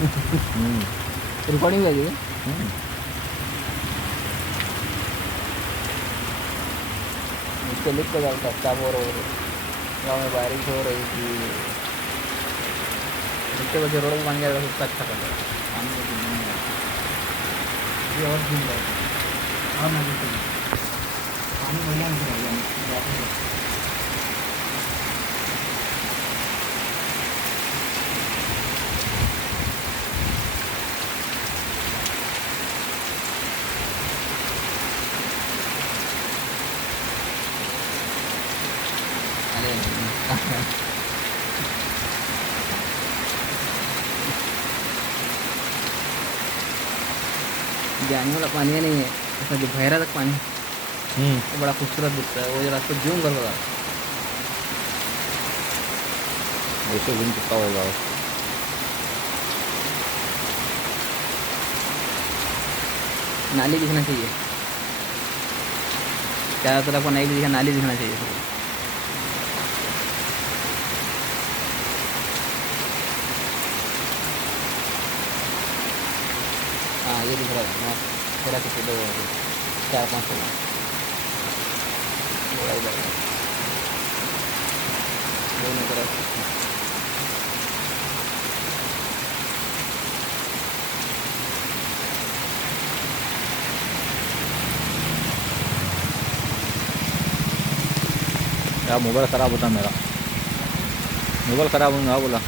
Recording है जी। उसके लिख को जाता क्या बोर हो रही गाँव में बारिश हो रही थी। उसके बच्चे रोड बन गया उसका अच्छा कर रहा पानी को पीने में ये और घूम रहा है और नदी से पानी बढ़िया निकल गया। अरे जाने वाला पानी है नहीं है ऐसा जो बहरा तक पानी वो बड़ा खूबसूरत दिखता है वो जो रास्ता जूम कर रहा वैसे दिन कितना होगा नाली दिखना चाहिए चारों तरफ को नहीं भी दिखा नाली दिखना चाहिए। हाँ ये दिख रहा है तेरा कितने दो 4-5 बड़ा इधर दोनों तरफ यार मोबाइल ख़राब होता मेरा मोबाइल ख़राब होगा बोला